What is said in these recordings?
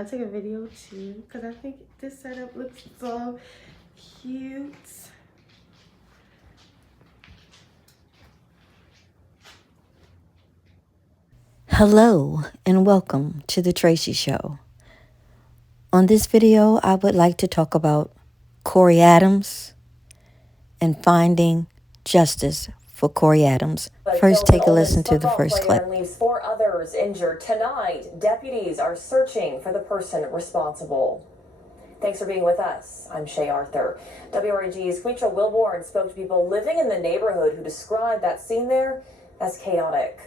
I took a video too because I think this setup looks so cute. Hello and welcome to The Tracy Show. On this video, I would like to talk about Corey Adams and finding justice for Corey Adams. First, take a listen to the first clip. Leaves 4 others injured tonight. Deputies are searching for the person responsible. Thanks for being with us. I'm Shay Arthur. WRAG's Queetra Wilborn spoke to people living in the neighborhood who described that scene there as chaotic.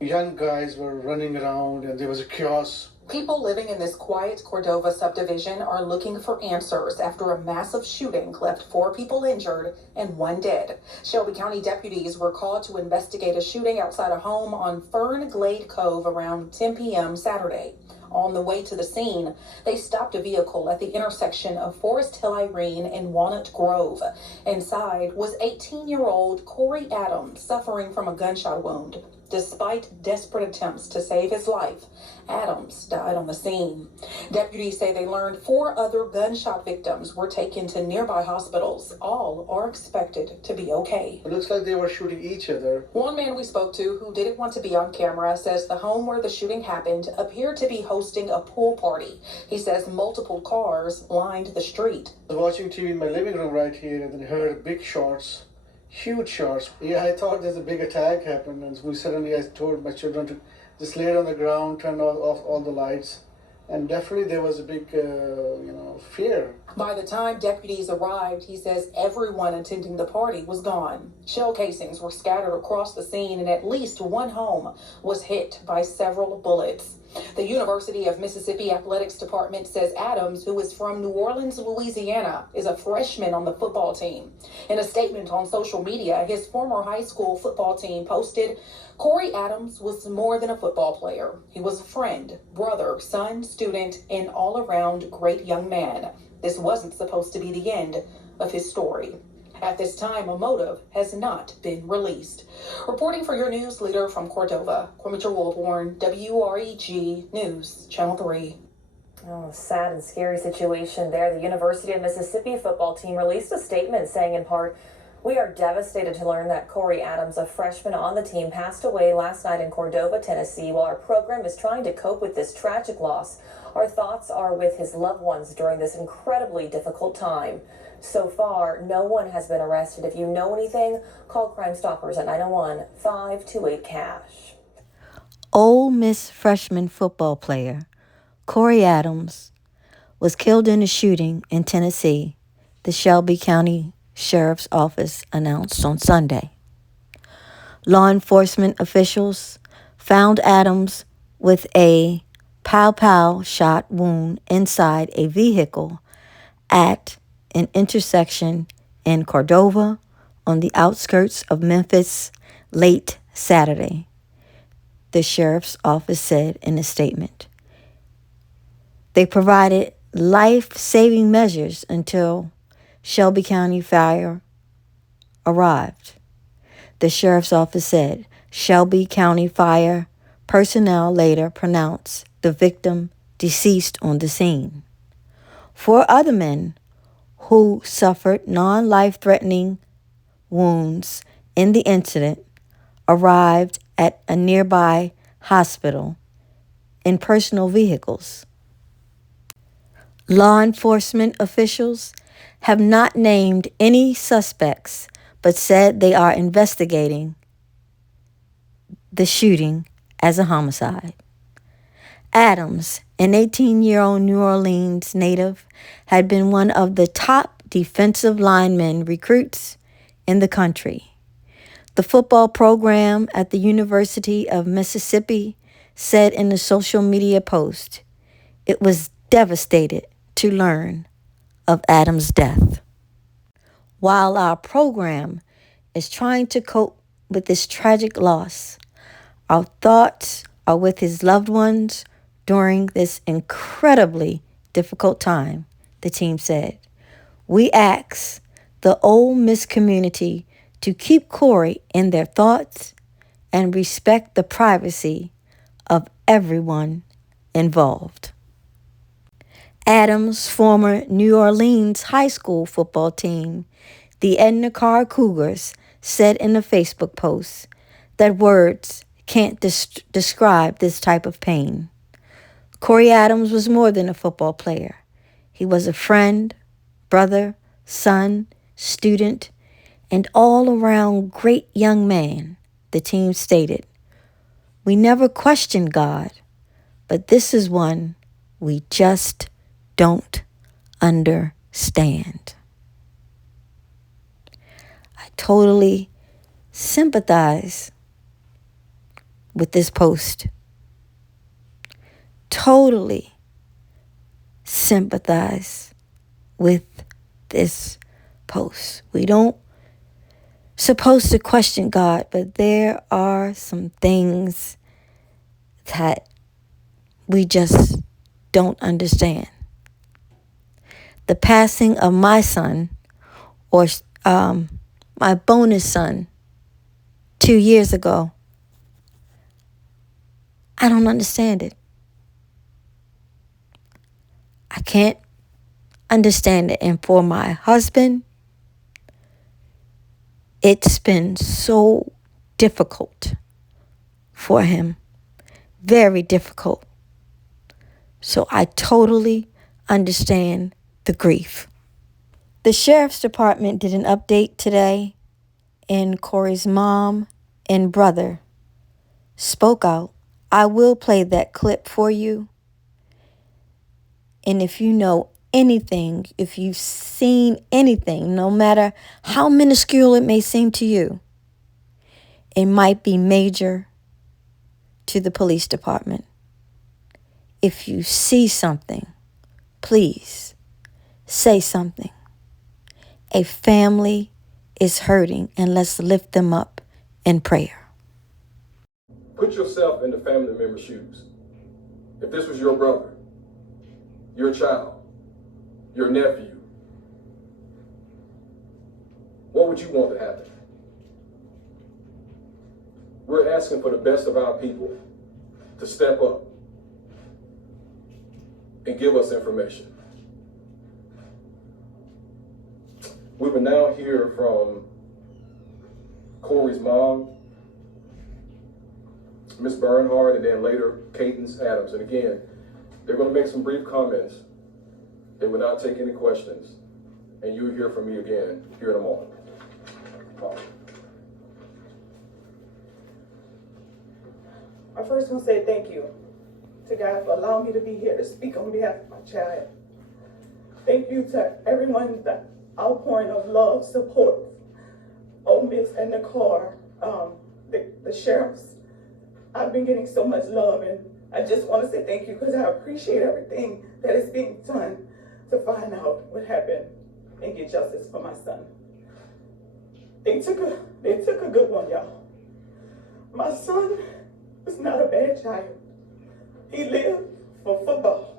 Young guys were running around and there was a chaos. People living in this quiet Cordova subdivision are looking for answers after a massive shooting left 4 people injured and 1 dead. Shelby County deputies were called to investigate a shooting outside a home on Fern Glade Cove around 10 p.m. Saturday. On the way to the scene, they stopped a vehicle at the intersection of Forest Hill Irene and Walnut Grove. Inside was 18-year-old Corey Adams, suffering from a gunshot wound. Despite desperate attempts to save his life, Adams died on the scene. Deputies say they learned 4 other gunshot victims were taken to nearby hospitals. All are expected to be okay. It looks like they were shooting each other. One man we spoke to who didn't want to be on camera says the home where the shooting happened appeared to be hosting a pool party. He says multiple cars lined the street. I was watching TV in my living room right here and then heard big shots. Huge shots. Yeah, I thought there's a big attack happened, and I told my children to just lay on the ground, turn off all the lights, and definitely there was a big, fear. By the time deputies arrived, he says everyone attending the party was gone. Shell casings were scattered across the scene, and at least 1 home was hit by several bullets. The University of Mississippi Athletics Department says Adams, who is from New Orleans, Louisiana, is a freshman on the football team. In a statement on social media, his former high school football team posted, Corey Adams was more than a football player. He was a friend, brother, son, student, and all-around great young man. This wasn't supposed to be the end of his story. At this time, a motive has not been released. Reporting for your news leader from Cordova, Queetra Wilborn, WREG News, Channel 3. Oh, sad and scary situation there. The University of Mississippi football team released a statement saying in part, we are devastated to learn that Corey Adams, a freshman on the team, passed away last night in Cordova, Tennessee. While our program is trying to cope with this tragic loss, our thoughts are with his loved ones during this incredibly difficult time. So far, no one has been arrested. If you know anything, call Crime Stoppers at 901-528-CASH. Ole Miss freshman football player Corey Adams was killed in a shooting in Tennessee, the Shelby County Sheriff's Office announced on Sunday. Law enforcement officials found Adams with a pow-pow shot wound inside a vehicle at an intersection in Cordova on the outskirts of Memphis late Saturday, the sheriff's office said in a statement. They provided life-saving measures until Shelby County Fire arrived. The sheriff's office said Shelby County Fire personnel later pronounced the victim deceased on the scene. 4 other men who suffered non-life-threatening wounds in the incident arrived at a nearby hospital in personal vehicles. Law enforcement officials have not named any suspects, but said they are investigating the shooting as a homicide. Adams, an 18-year-old New Orleans native, had been one of the top defensive linemen recruits in the country. The football program at the University of Mississippi said in a social media post, it was devastated to learn of Adams' death. While our program is trying to cope with this tragic loss, our thoughts are with his loved ones during this incredibly difficult time, the team said. We ask the Ole Miss community to keep Corey in their thoughts and respect the privacy of everyone involved. Adams' former New Orleans high school football team, the Edna Carr Cougars, said in a Facebook post that words can't describe this type of pain. Corey Adams was more than a football player. He was a friend, brother, son, student, and all-around great young man, the team stated. We never questioned God, but this is one we just don't understand. I totally sympathize with this post. Totally sympathize with this post. We don't supposed to question God, but there are some things that we just don't understand. The passing of my son, or my bonus son, 2 years ago, I don't understand it. I can't understand it. And for my husband, it's been so difficult for him. Very difficult. So I totally understand the grief. The sheriff's department did an update today, and Corey's mom and brother spoke out. I will play that clip for you. And if you know anything, if you've seen anything, no matter how minuscule it may seem to you, it might be major to the police department. If you see something, please say something. A family is hurting, and let's lift them up in prayer. Put yourself in the family member's shoes. If this was your brother, your child, your nephew, what would you want to happen? We're asking for the best of our people to step up and give us information. We will now hear from Corey's mom, Miss Bernhardt, and then later Cadence Adams. And again, they're going to make some brief comments. They will not take any questions. And you'll hear from me again here in a moment. I first want to say thank you to God for allowing me to be here to speak on behalf of my child. Thank you to everyone, the outpouring of love, support, Ole Miss and the car, the sheriffs. I've been getting so much love, and I just want to say thank you because I appreciate everything that is being done to find out what happened and get justice for my son. They took a good one, y'all. My son was not a bad child. He lived for football.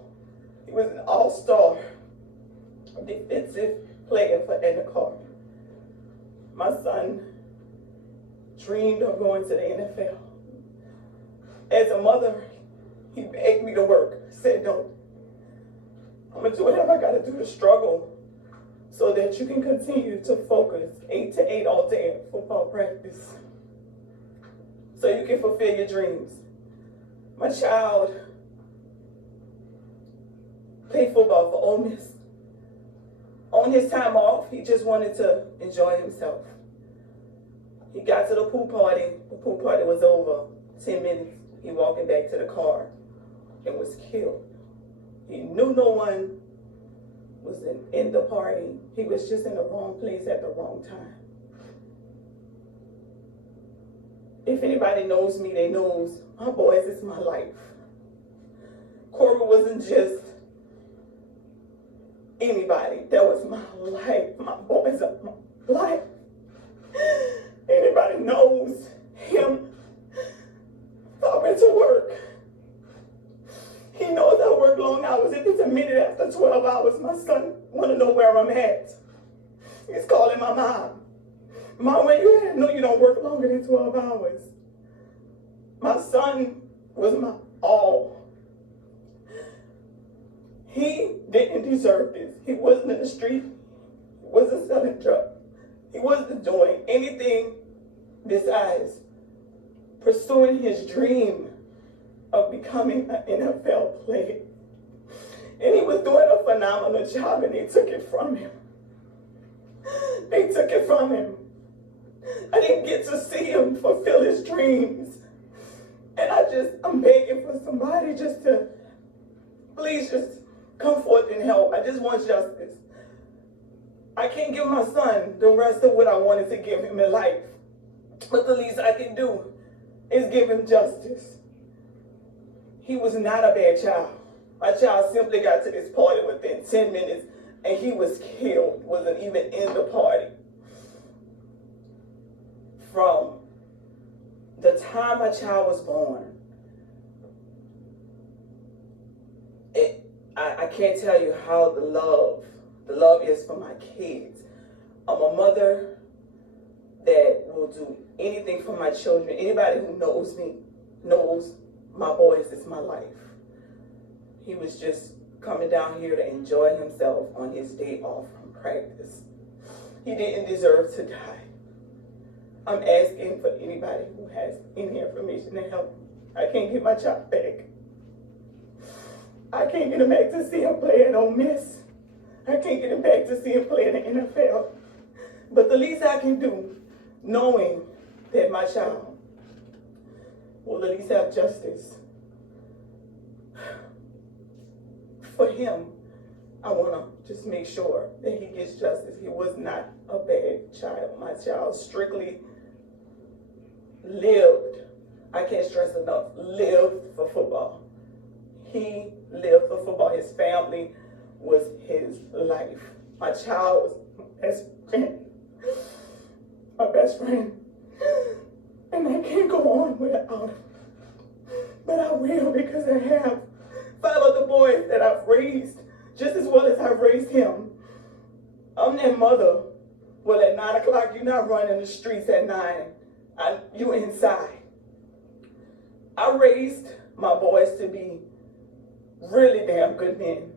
He was an all-star defensive player for Edna Carr. My son dreamed of going to the NFL. As a mother, he begged me to work. I said, no, I'm gonna do whatever I gotta do to struggle so that you can continue to focus 8 to 8 all day at football practice, so you can fulfill your dreams. My child played football for Ole Miss. On his time off, he just wanted to enjoy himself. He got to the pool party. The pool party was over. 10 minutes, he walking back to the car and was killed. He knew no one was in the party. He was just in the wrong place at the wrong time. If anybody knows me, they knows my boys is my life. Corey wasn't just anybody. That was my life. My boys are my life. Anybody knows him. I went to work. He knows I work long hours. If it's a minute after 12 hours, my son want to know where I'm at. He's calling my mom. Mom, where you at? No, you don't work longer than 12 hours. My son was my all. He didn't deserve this. He wasn't in the street. He wasn't selling drugs. He wasn't doing anything besides pursuing his dream of becoming an NFL player. And he was doing a phenomenal job, and they took it from him. They took it from him. I didn't get to see him fulfill his dreams. And I'm begging for somebody just to, please just come forth and help. I just want justice. I can't give my son the rest of what I wanted to give him in life. But the least I can do is give him justice. He was not a bad child. My child simply got to this party within 10 minutes and he was killed, wasn't even in the party. From the time my child was born, I can't tell you how the love is for my kids. I'm a mother that will do anything for my children. Anybody who knows me knows my boys is my life. He was just coming down here to enjoy himself on his day off from practice. He didn't deserve to die. I'm asking for anybody who has any information to help. I can't get my child back. I can't get him back to see him play at Ole Miss. I can't get him back to see him play in the NFL. But the least I can do, knowing that my child will at least have justice, for him, I want to just make sure that he gets justice. He was not a bad child. My child strictly lived, I can't stress enough, lived for football. He lived for football. His family was his life. My child was my best friend. My best friend. And I can't go on without him. But I will, because I have 5 other boys that I've raised just as well as I've raised him. I'm that mother. Well, at 9 o'clock, you're not running the streets at 9. You inside. I raised my boys to be really damn good men,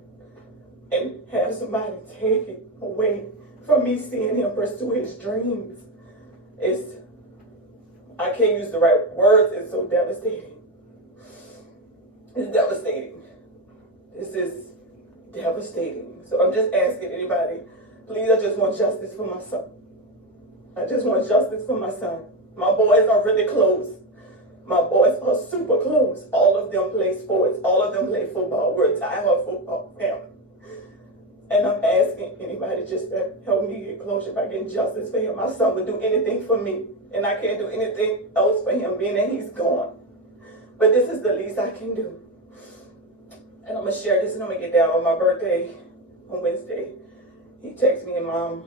and have somebody take it away from me seeing him pursue his dreams. I can't use the right words, it's so devastating. It's devastating. This is devastating. So I'm just asking anybody, please, I just want justice for my son. I just want justice for my son. My boys are really close. My boys are super close. All of them play sports. All of them play football. We're a diehard football family. And I'm asking anybody just to help me get closure by getting justice for him. My son would do anything for me, and I can't do anything else for him, being that he's gone. But this is the least I can do. And I'm going to share this, and I'm going to get down on my birthday on Wednesday. He texts me, and Mom,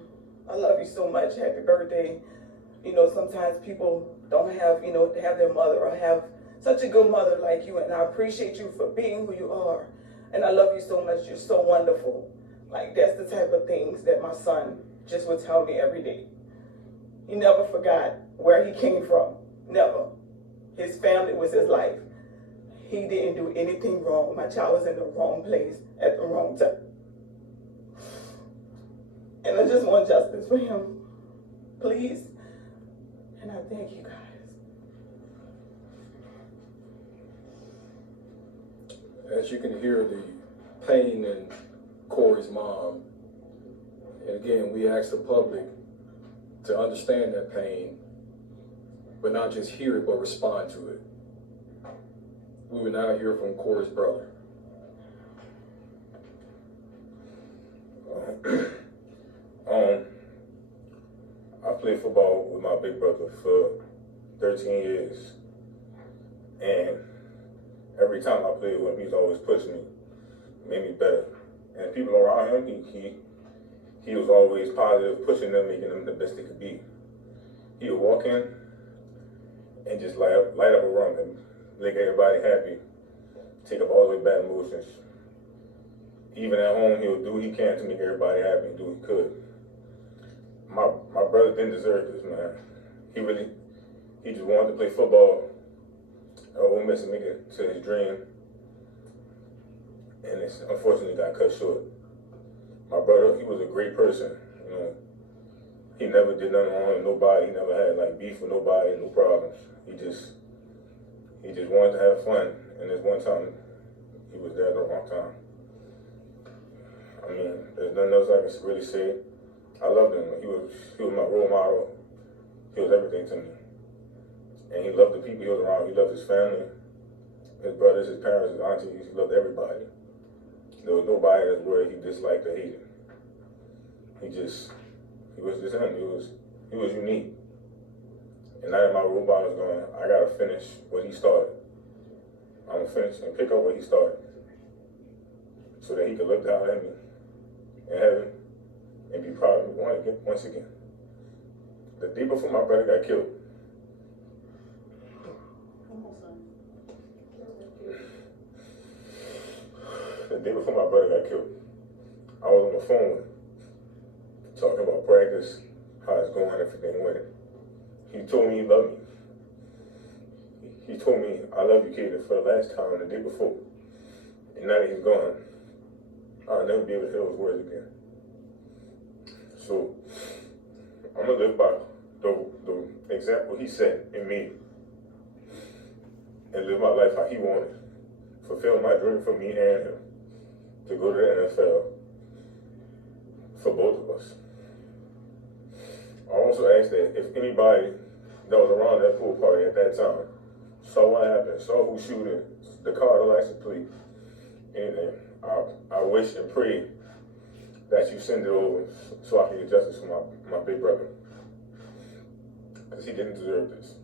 I love you so much. Happy birthday. You know, sometimes people don't have, have their mother or have such a good mother like you. And I appreciate you for being who you are. And I love you so much. You're so wonderful. Like, that's the type of things that my son just would tell me every day. He never forgot where he came from. Never. His family was his life. He didn't do anything wrong. My child was in the wrong place at the wrong time. And I just want justice for him. Please. And I thank you guys. As you can hear the pain in Corey's mom, and again, we ask the public to understand that pain, but not just hear it, but respond to it. We will now hear from Corey's brother. I played football with my big brother for 13 years, and every time I played with him, he's always pushing me, made me better. And people around him, he was always positive, pushing them, making them the best they could be. He would walk in and just light up a room and make everybody happy, take up all the bad emotions. Even at home, he would do what he can to make everybody happy and do what he could. My brother didn't deserve this, man. He just wanted to play football at Ole Miss and make it to his dream. and it's unfortunately got cut short. My brother, he was a great person. You know, he never did nothing wrong to nobody. He never had like beef with nobody, no problems. He just wanted to have fun. And this one time, he was there at the wrong time. I mean, there's nothing else I can really say. I loved him. He was my role model. He was everything to me. And he loved the people he was around. He loved his family, his brothers, his parents, his aunties. He loved everybody. There was nobody that's where he disliked or hated. He was just him. He was unique. And now that my role model is gone, I gotta finish what he started. I'm gonna finish and pick up what he started, so that he could look down at me in heaven and be proud of me once again. The day before my brother got killed, I was on the phone talking about practice, how it's going, everything went. He told me he loved me. He told me, I love you, kid, for the last time the day before. And now that he's gone, I'll never be able to hear those words again. So I'm gonna live by the example he set in me and live my life how he wanted. Fulfill my dream for me and him to go to the NFL for both of us. I also asked that if anybody that was around that pool party at that time saw what happened, saw who shooting, the car, the license plate, anything, I wish and pray that you send it over so I can get justice for my big brother. Because he didn't deserve this.